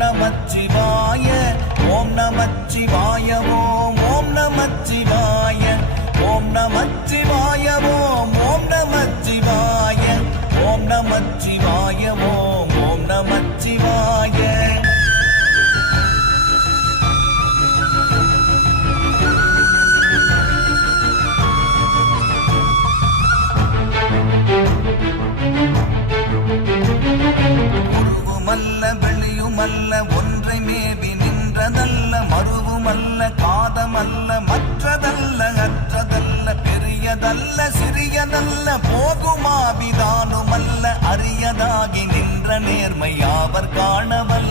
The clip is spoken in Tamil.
நமச்சிவாய ஓம் நமச்சிவாய ஓம் நமச்சிவாய ஓம் நமச்சிவாய ஓம் நமச்சிவாய ஓம் நமச்சிவாய ஓம் நமச்சிவாய உருவுமல்ல வெளியுமல்ல ஒன்றை மேவி நின்றதல்ல மறுவுமல்ல காதமல்ல மற்றதல்ல அற்றதல்ல பெரியதல்ல சிறியதல்ல போகுமாவிதானுமல்ல அரியதாகி நின்ற நேர்மை அவர் காணவல்ல